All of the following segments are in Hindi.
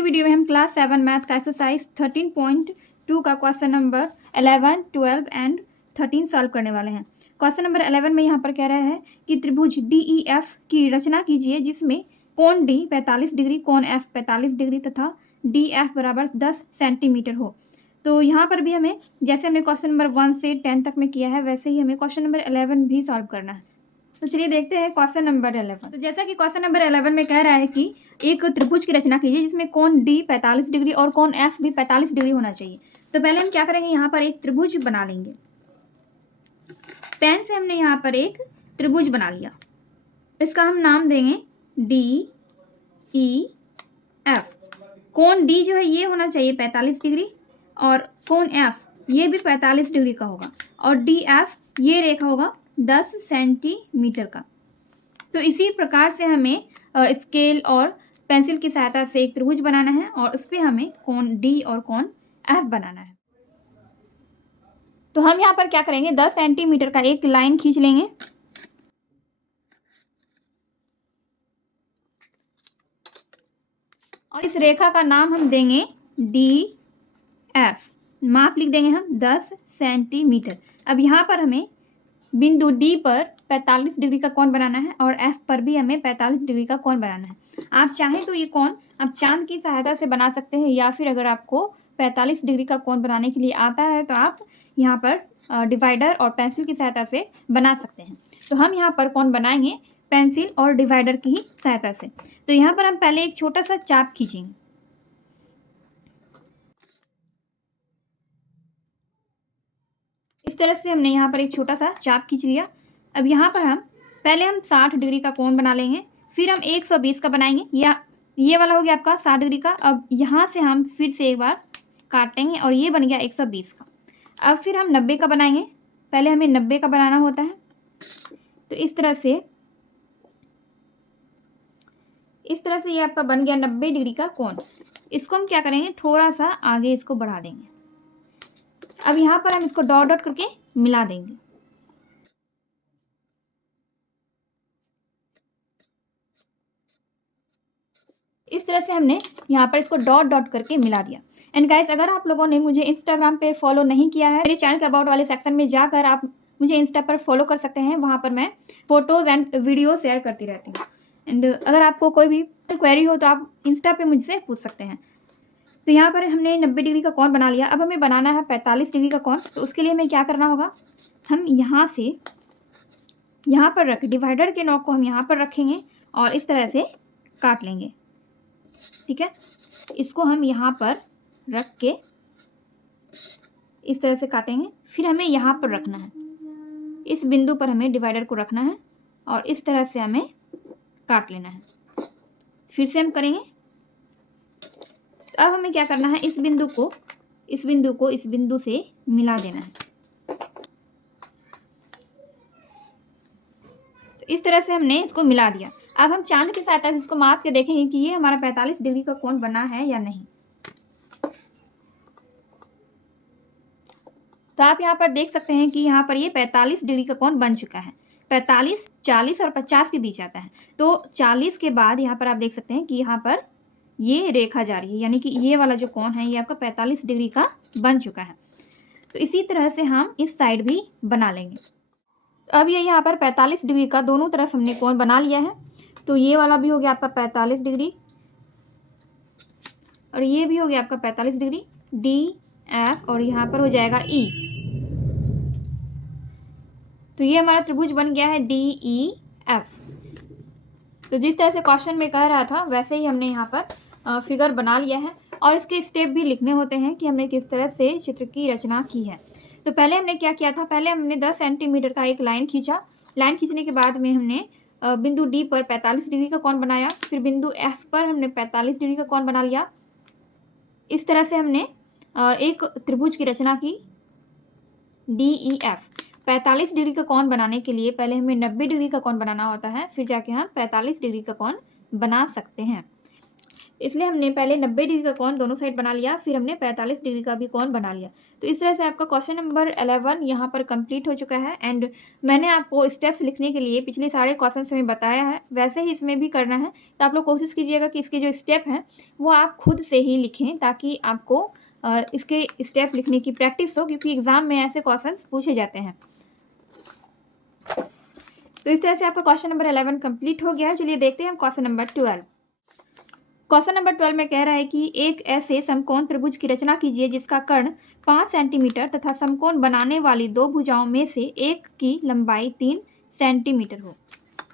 की वीडियो में हम क्लास 7 मैथ का एक्सरसाइज 13.2 का क्वेश्चन नंबर 11, 12 एंड 13 सॉल्व करने वाले हैं। क्वेश्चन नंबर 11 में यहाँ पर कह रहा है कि त्रिभुज DEF की रचना कीजिए जिसमें कोण D 45 डिग्री, कोण F 45 डिग्री तथा DF बराबर 10 सेंटीमीटर हो। तो यहाँ पर भी हमें जैसे हमने क्वेश्चन नंबर 1 से 10 तक में किया है वैसे ही हमें क्वेश्चन नंबर 11 भी सॉल्व करना है। तो चलिए देखते हैं क्वेश्चन नंबर 11। तो जैसा कि क्वेश्चन नंबर 11 में कह रहा है कि एक त्रिभुज की रचना कीजिए जिसमें कोण D 45 डिग्री और कोण F भी 45 डिग्री होना चाहिए। तो पहले हम क्या करेंगे, यहाँ पर एक त्रिभुज बना लेंगे। पेन से हमने यहाँ पर एक त्रिभुज बना लिया, इसका हम नाम देंगे DEF। कोण D जो है ये होना चाहिए 45 डिग्री और कोण F ये भी 45 डिग्री का होगा और DF ये रेखा होगा 10 सेंटीमीटर का। तो इसी प्रकार से हमें स्केल और पेंसिल की सहायता से एक त्रिभुज बनाना है और उस पर हमें कोण D और कोण F बनाना है। तो हम यहाँ पर क्या करेंगे, 10 सेंटीमीटर का एक लाइन खींच लेंगे और इस रेखा का नाम हम देंगे DF। माप लिख देंगे हम 10 सेंटीमीटर। अब यहाँ पर हमें बिंदु D पर 45 डिग्री का कोण बनाना है और F पर भी हमें 45 डिग्री का कोण बनाना है। आप चाहें तो ये कोण आप चांद की सहायता से बना सकते हैं या फिर अगर आपको 45 डिग्री का कोण बनाने के लिए आता है तो आप यहाँ पर डिवाइडर और पेंसिल की सहायता से बना सकते हैं। तो हम यहाँ पर कोण बनाएंगे पेंसिल और डिवाइडर की ही सहायता से। तो यहाँ पर हम पहले एक छोटा सा चाप खींचेंगे। इस तरह से हमने यहाँ पर एक छोटा सा चाप खींच लिया। अब यहाँ पर हम पहले 60 डिग्री का कोण बना लेंगे, फिर हम 120 का बनाएंगे, या ये वाला हो गया आपका 60 डिग्री का। अब यहाँ से हम फिर से एक बार काटेंगे और ये बन गया 120 का। अब फिर हम 90 का बनाएंगे, पहले हमें 90 का बनाना होता है। तो इस तरह से ये आपका बन गया 90 डिग्री का कोण। इसको हम क्या करेंगे, थोड़ा सा आगे इसको बढ़ा देंगे। अब यहाँ पर हम इसको डॉट डॉट करके मिला देंगे। इस तरह से हमने यहाँ पर इसको डॉट डॉट करके मिला दिया। एंड गाइस, अगर आप लोगों ने मुझे इंस्टाग्राम पे फॉलो नहीं किया है, मेरे चैनल के अबाउट वाले सेक्शन में जाकर आप मुझे इंस्टा पर फॉलो कर सकते हैं। वहाँ पर मैं फोटोज़ एंड वीडियो शेयर करती रहती हूँ। एंड अगर आपको कोई भी क्वेरी हो तो आप इंस्टा पे मुझसे पूछ सकते हैं। तो यहाँ पर हमने 90 डिग्री का कोण बना लिया। अब हमें बनाना है 45 डिग्री का कोण। तो उसके लिए हमें क्या करना होगा, हम यहाँ से यहाँ पर रख डिवाइडर के नोक को हम यहाँ पर रखेंगे और इस तरह से काट लेंगे। ठीक है, इसको हम यहाँ पर रख के इस तरह से काटेंगे। फिर हमें यहाँ पर रखना है, इस बिंदु पर हमें डिवाइडर को रखना है और इस तरह से हमें काट लेना है। फिर से हम करेंगे। अब हमें क्या करना है, इस बिंदु को इस बिंदु से मिला देना है। तो इस तरह से हमने इसको मिला दिया। अब हम चांद की सहायता से इसको माप के देखेंगे कि ये हमारा 45 डिग्री का कोण बना है या नहीं। तो आप यहाँ पर देख सकते हैं कि यहाँ पर ये 45 डिग्री का कोण बन चुका है। 45, 40 और 50 के बीच आता है। तो 40 के बाद यहाँ पर आप देख सकते हैं कि यहाँ पर ये रेखा जा रही है, यानी कि ये वाला जो कोण है ये आपका 45 डिग्री का बन चुका है। तो इसी तरह से हम इस साइड भी बना लेंगे। अब ये यहाँ पर 45 डिग्री का दोनों तरफ हमने कोण बना लिया है। तो ये वाला भी हो गया आपका 45 डिग्री और ये भी हो गया आपका 45 डिग्री DF और यहाँ पर हो जाएगा E। तो ये हमारा त्रिभुज बन गया है DEF। तो जिस तरह से क्वेश्चन में कह रहा था वैसे ही हमने यहाँ पर फिगर बना लिया है और इसके स्टेप भी लिखने होते हैं कि हमने किस तरह से चित्र की रचना की है। तो पहले हमने क्या किया था, पहले हमने 10 सेंटीमीटर का एक लाइन खींचा। लाइन खींचने के बाद में हमने बिंदु D पर 45 डिग्री का कोण बनाया। फिर बिंदु F पर हमने 45 डिग्री का कोण बना लिया। इस तरह से हमने एक त्रिभुज की रचना की DEF। 45 डिग्री का कोण बनाने के लिए पहले हमें 90 डिग्री का कोण बनाना होता है, फिर जाके हम 45 डिग्री का कोण बना सकते हैं। इसलिए हमने पहले 90 डिग्री का कोण दोनों साइड बना लिया, फिर हमने 45 डिग्री का भी कोण बना लिया। तो इस तरह से आपका क्वेश्चन नंबर 11 यहाँ पर कंप्लीट हो चुका है। एंड मैंने आपको स्टेप्स लिखने के लिए पिछले सारे क्वेश्चन में बताया है, वैसे ही इसमें भी करना है। तो आप लोग कोशिश कीजिएगा कि इसके जो स्टेप हैं वो आप खुद से ही लिखें, ताकि आपको इसके स्टेप लिखने की प्रैक्टिस हो, क्योंकि एग्जाम में ऐसे क्वेश्चन पूछे जाते हैं। तो इस तरह से आपका क्वेश्चन नंबर 11 कंप्लीट हो गया है। चलिए देखते हैं हम क्वेश्चन नंबर 12। क्वेश्चन नंबर 12 में कह रहा है कि एक ऐसे समकोण त्रिभुज की रचना कीजिए जिसका कर्ण 5 सेंटीमीटर तथा समकोण बनाने वाली दो भुजाओं में से एक की लंबाई 3 सेंटीमीटर हो।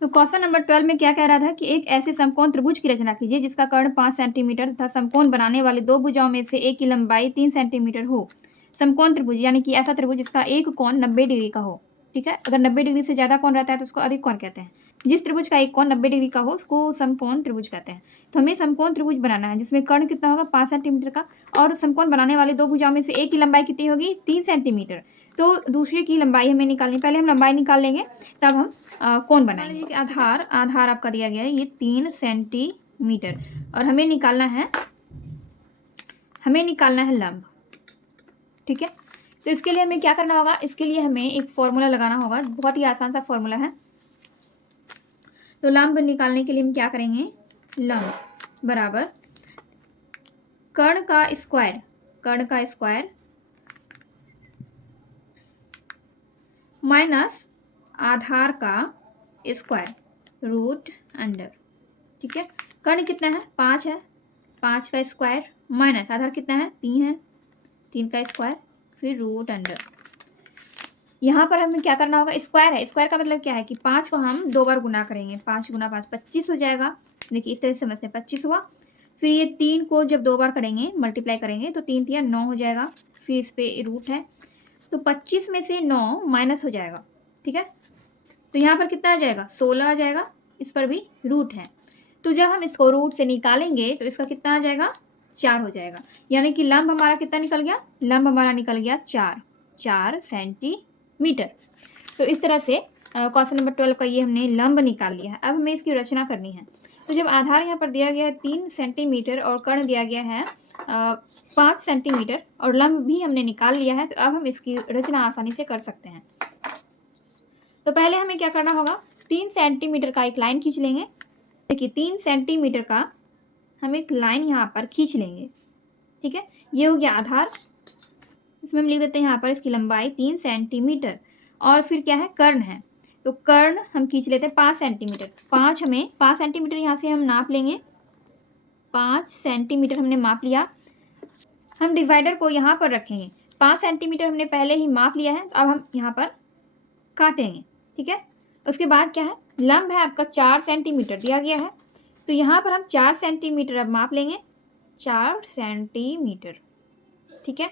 तो क्वेश्चन नंबर 12 में क्या कह रहा था कि एक ऐसे समकोण त्रिभुज की रचना कीजिए जिसका कर्ण 5 सेंटीमीटर तथा समकोण बनाने वाली दो भुजाओं में से एक की लंबाई 3 सेंटीमीटर हो। समकोण त्रिभुज यानी कि ऐसा त्रिभुज जिसका एक कोण 90 डिग्री का हो। ठीक है, अगर 90 डिग्री से ज़्यादा कोण रहता है तो उसको अधिक कोण कहते हैं। जिस त्रिभुज का एक कोण 90 डिग्री का हो उसको समकोण त्रिभुज कहते हैं। तो हमें समकोण त्रिभुज बनाना है जिसमें कर्ण कितना होगा 5 सेंटीमीटर का, और समकोण बनाने वाले दो भुजाओं में से एक की लंबाई कितनी होगी 3 सेंटीमीटर। तो दूसरे की लंबाई हमें निकालनी, पहले हम लंबाई निकाल लेंगे तब हम कोण बनाएंगे। आधार आपका दिया गया है ये 3 सेंटीमीटर, और हमें निकालना है लंब। ठीक है, तो इसके लिए हमें क्या करना होगा, इसके लिए हमें एक फॉर्मूला लगाना होगा, बहुत ही आसान सा फॉर्मूला है। तो लंब निकालने के लिए हम क्या करेंगे, लंब बराबर कर्ण का स्क्वायर माइनस आधार का स्क्वायर रूट अंडर। ठीक है, कर्ण कितना है 5 है, 5 का स्क्वायर माइनस आधार कितना है 3 है, 3 का स्क्वायर फिर रूट अंडर। यहाँ पर हमें क्या करना होगा, स्क्वायर है, स्क्वायर का मतलब क्या है कि 5 को हम 2 बार गुना करेंगे, 5 गुना 5 25 हो जाएगा। देखिए इस तरह से समझते हैं, 25 हुआ। फिर ये 3 को जब 2 बार करेंगे मल्टीप्लाई करेंगे तो 3 3 9 हो जाएगा, फिर इस पे रूट है तो 25 में से 9 माइनस हो जाएगा। ठीक है, तो यहाँ पर कितना आ जाएगा 16 आ जाएगा, इस पर भी रूट है। तो जब हम इसको रूट से निकालेंगे तो इसका कितना आ जाएगा 4 हो जाएगा, यानी कि लंब हमारा कितना निकल गया, लंब हमारा निकल गया 4 सेंटीमीटर। तो इस तरह से क्वेश्चन नंबर 12 का ये हमने लंब निकाल लिया है। अब हमें इसकी रचना करनी है। तो जब आधार यहाँ पर दिया गया है 3 सेंटीमीटर और कर्ण दिया गया है 5 सेंटीमीटर और लंब भी हमने निकाल लिया है, तो अब हम इसकी रचना आसानी से कर सकते हैं। तो पहले हमें क्या करना होगा, 3 सेंटीमीटर का एक लाइन खींच लेंगे। देखिए 3 सेंटीमीटर का हम एक लाइन यहाँ पर खींच लेंगे। ठीक है, ये हो गया आधार, इसमें हम लिख देते हैं यहाँ पर इसकी लंबाई 3 सेंटीमीटर, और फिर क्या है कर्ण है, तो कर्ण हम खींच लेते हैं 5 सेंटीमीटर। 5 सेंटीमीटर यहाँ से हम नाप लेंगे, 5 सेंटीमीटर हमने माप लिया। हम डिवाइडर को यहाँ पर रखेंगे, 5 सेंटीमीटर हमने पहले ही माप लिया है, तो अब हम यहाँ पर काटेंगे। ठीक है, उसके बाद क्या है, लंब है आपका 4 सेंटीमीटर दिया गया है, तो यहाँ पर हम 4 सेंटीमीटर अब माप लेंगे, 4 सेंटीमीटर। ठीक है,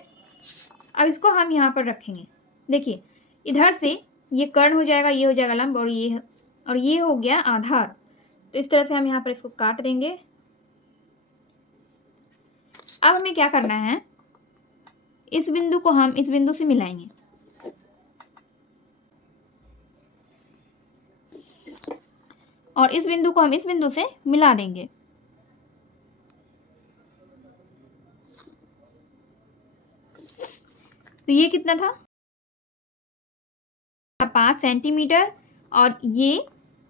अब इसको हम यहाँ पर रखेंगे। देखिए इधर से ये कर्ण हो जाएगा, ये हो जाएगा लंब, और ये हो गया आधार। तो इस तरह से हम यहाँ पर इसको काट देंगे। अब हमें क्या करना है, इस बिंदु को हम इस बिंदु से मिलाएंगे। और इस बिंदु को हम इस बिंदु से मिला देंगे। तो ये कितना था 5 सेंटीमीटर, और ये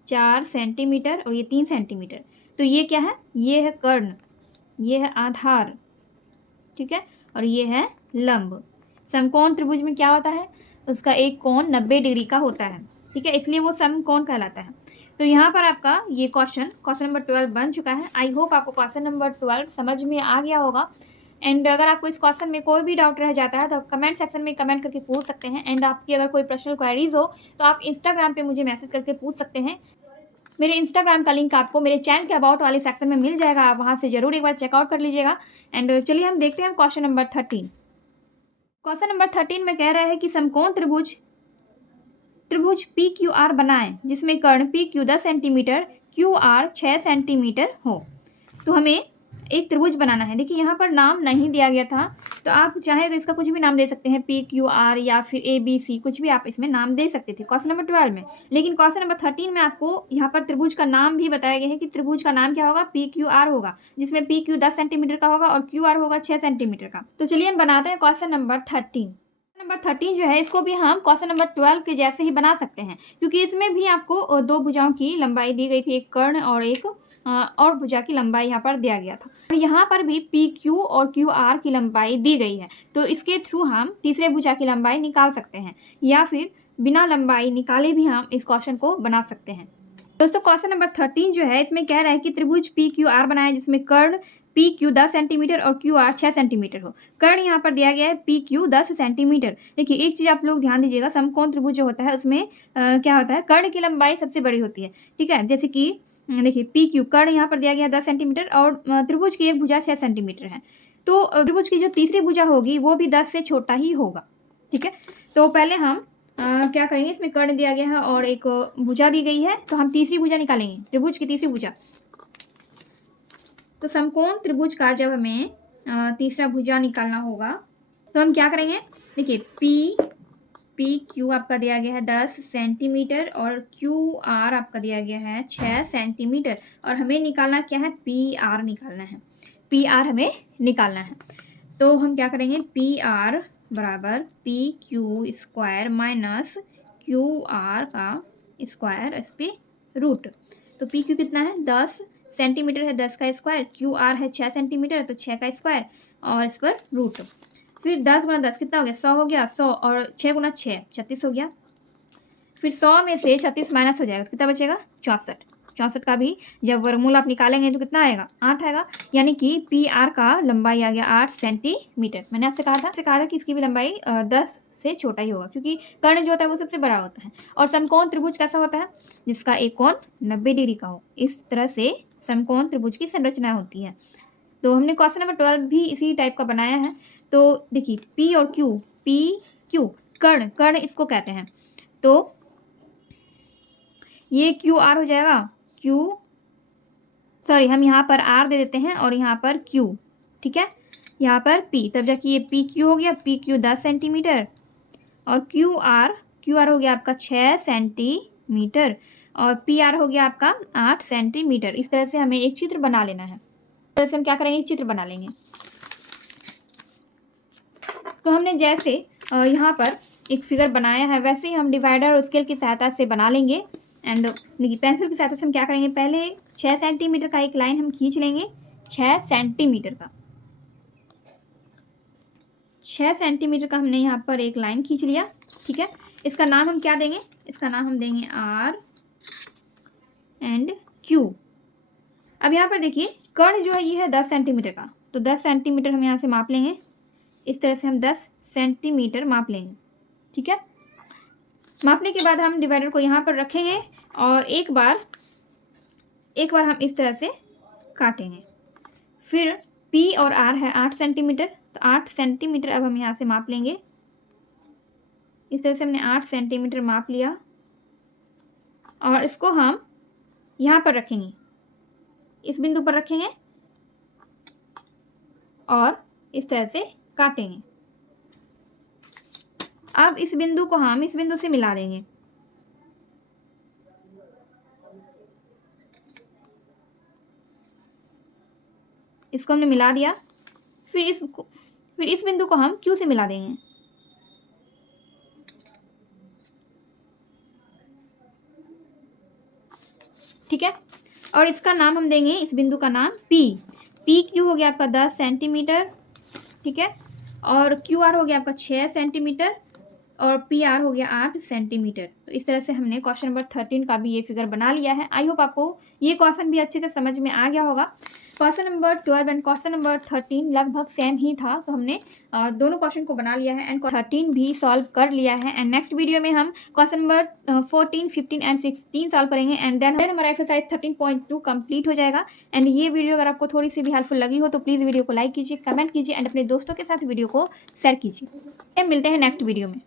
4 सेंटीमीटर, और ये 3 सेंटीमीटर। तो ये क्या है, ये है कर्ण, ये है आधार। ठीक है, और ये है लंब। समकोण त्रिभुज में क्या होता है, उसका एक कोण 90 डिग्री का होता है। ठीक है, इसलिए वो समकोण कहलाता है। तो यहाँ पर आपका ये क्वेश्चन नंबर 12 बन चुका है। आई होप आपको क्वेश्चन नंबर 12 समझ में आ गया होगा। एंड अगर आपको इस क्वेश्चन में कोई भी डाउट रह जाता है तो आप कमेंट सेक्शन में कमेंट करके पूछ सकते हैं। एंड आपकी अगर कोई पर्सनल क्वेरीज हो तो आप इंस्टाग्राम पे मुझे मैसेज करके पूछ सकते हैं। मेरे इंस्टाग्राम का लिंक आपको मेरे चैनल के अबाउट वाले सेक्शन में मिल जाएगा, आप वहाँ से जरूर एक बार चेकआउट कर लीजिएगा। एंड चलिए हम देखते हैं क्वेश्चन नंबर 13। क्वेश्चन नंबर 13 में कह रहा है कि समकोण त्रिभुज PQR बनाएं जिसमें कर्ण PQ 10 सेंटीमीटर, QR 6 सेंटीमीटर हो। तो हमें एक त्रिभुज बनाना है। देखिए यहाँ पर नाम नहीं दिया गया था, तो आप चाहे तो इसका कुछ भी नाम दे सकते हैं, PQR या फिर ABC, कुछ भी आप इसमें नाम दे सकते थे क्वेश्चन नंबर 12 में। लेकिन क्वेश्चन नंबर 13 में आपको यहाँ पर त्रिभुज का नाम भी बताया गया है कि त्रिभुज का नाम क्या होगा, PQR होगा, जिसमें PQ 10 सेंटीमीटर का होगा और QR होगा 6 सेंटीमीटर का। तो चलिए हम बनाते हैं क्वेश्चन नंबर 13। नंबर 13 जो है इसको भी हम क्वेश्चन नंबर 12 के जैसे ही बना सकते हैं, क्योंकि इसमें भी आपको दो भुजाओं की लंबाई दी गई थी, एक कर्ण और एक और भुजा की लंबाई यहाँ पर दिया गया था। और यहाँ पर भी PQ और QR की लंबाई दी गई है, तो इसके थ्रू हम तीसरे भुजा की लंबाई निकाल सकते हैं, या फिर बिना लंबाई निकाले भी हम इस क्वेश्चन को बना सकते हैं। दोस्तों क्वेश्चन नंबर 13 जो है इसमें कह रहा है कि त्रिभुज PQR बनाया जिसमें कर्ण PQ 10 सेंटीमीटर और QR 6 सेंटीमीटर हो। कर्ण यहाँ पर दिया गया है PQ 10 सेंटीमीटर। देखिए एक चीज़ आप लोग ध्यान दीजिएगा, समकोण त्रिभुज जो होता है उसमें क्या होता है, कर्ण की लंबाई सबसे बड़ी होती है, ठीक है। जैसे कि देखिए PQ कर्ण यहाँ पर दिया गया 10 सेंटीमीटर और त्रिभुज की एक भुजा 6 सेंटीमीटर है, तो त्रिभुज की जो तीसरी भुजा होगी वो भी 10 से छोटा ही होगा, ठीक है। तो पहले हम क्या करेंगे, इसमें कर्ण दिया गया है और एक भुजा दी गई है, तो हम तीसरी भुजा निकालेंगे, त्रिभुज की तीसरी भुजा। तो समकोण त्रिभुज का जब हमें तीसरा भुजा निकालना होगा तो हम क्या करेंगे, देखिए PQ आपका दिया गया है 10 सेंटीमीटर और QR आपका दिया गया है 6 सेंटीमीटर, और हमें निकालना क्या है, PR निकालना है, PR हमें निकालना है। तो हम क्या करेंगे, PR बराबर PQ स्क्वायर माइनस QR का स्क्वायर इस पर रूट। तो PQ कितना है, 10 सेंटीमीटर है, 10 का स्क्वायर, QR है 6 सेंटीमीटर, तो 6 का स्क्वायर और इस पर रूट। फिर 10 गुना 10 कितना हो गया, 100 हो गया, 100 और 6 गुना 6 36 हो गया। फिर 100 में से 36 माइनस हो जाएगा तो कितना बचेगा, 64। 64 का भी जब वर्गमूल आप निकालेंगे तो कितना आएगा, 8 आएगा, यानी कि PR का लंबाई आ गया 8 सेंटीमीटर। मैंने आपसे कहा था कि इसकी भी लंबाई 10 से छोटा ही होगा, क्योंकि कर्ण जो होता है वो सबसे बड़ा होता है। और समकोण त्रिभुज कैसा होता है, जिसका एक कोण 90 डिग्री का हो, इस तरह से समकोण त्रिभुज की संरचना होती है। तो हमने क्वेश्चन नंबर 12 भी इसी टाइप का बनाया है। तो देखिए P और Q, PQ कर्ण इसको कहते हैं, तो ये QR हो जाएगा, हम यहाँ पर R दे देते हैं और यहाँ पर Q, ठीक है, यहाँ पर P, तब जाके ये PQ हो गया, PQ 10 सेंटीमीटर और QR हो गया आपका 6 सेंटीमीटर और PR हो गया आपका 8 सेंटीमीटर। इस तरह से हमें एक चित्र बना लेना है। इस तरह से हम क्या करेंगे, एक चित्र बना लेंगे। तो हमने जैसे यहाँ पर एक फिगर बनाया है वैसे ही हम डिवाइडर और स्केल की सहायता से बना लेंगे। एंड देखिए पेंसिल की सहायता से हम क्या करेंगे, पहले 6 सेंटीमीटर का एक लाइन हम खींच लेंगे, 6 सेंटीमीटर का, 6 सेंटीमीटर का हमने यहाँ पर एक लाइन खींच लिया, ठीक है। इसका नाम हम क्या देंगे, इसका नाम हम देंगे R एंड Q। अब यहाँ पर देखिए कर्ण जो है ये है 10 सेंटीमीटर का, तो 10 सेंटीमीटर हम यहाँ से माप लेंगे, इस तरह से हम 10 सेंटीमीटर माप लेंगे, ठीक है। मापने के बाद हम डिवाइडर को यहाँ पर रखेंगे और एक बार हम इस तरह से काटेंगे। फिर P और R है 8 सेंटीमीटर, तो 8 सेंटीमीटर अब हम यहाँ से माप लेंगे, इस तरह से हमने 8 सेंटीमीटर माप लिया और इसको हम यहाँ पर रखेंगे, इस बिंदु पर रखेंगे और इस तरह से काटेंगे। अब इस बिंदु को हम इस बिंदु से मिला देंगे, इसको हमने मिला दिया। फिर इस बिंदु को हम Q से मिला देंगे, ठीक है। और इसका नाम हम देंगे, इस बिंदु का नाम PQ हो गया आपका 10 सेंटीमीटर, ठीक है, और QR हो गया आपका 6 सेंटीमीटर और PR हो गया 8 सेंटीमीटर। तो इस तरह से हमने क्वेश्चन नंबर 13 का भी ये फिगर बना लिया है। आई होप आपको ये क्वेश्चन भी अच्छे से समझ में आ गया होगा। Question number 12 and question number 13 लगभग सेम ही था, तो हमने दोनों क्वेश्चन को बना लिया है एंड 13 भी सॉल्व कर लिया है। एंड नेक्स्ट वीडियो में हम क्वेश्चन नंबर 14, 15 एंड 16 सॉल्व करेंगे एंड देन हमारा एक्सरसाइज 13.2 कंप्लीट हो जाएगा। एंड ये वीडियो अगर आपको थोड़ी सी भी हेल्पफुल लगी हो तो प्लीज़ वीडियो को लाइक कीजिए, कमेंट कीजिए एंड अपने दोस्तों के साथ वीडियो को शेयर कीजिए। मिलते हैं नेक्स्ट वीडियो में।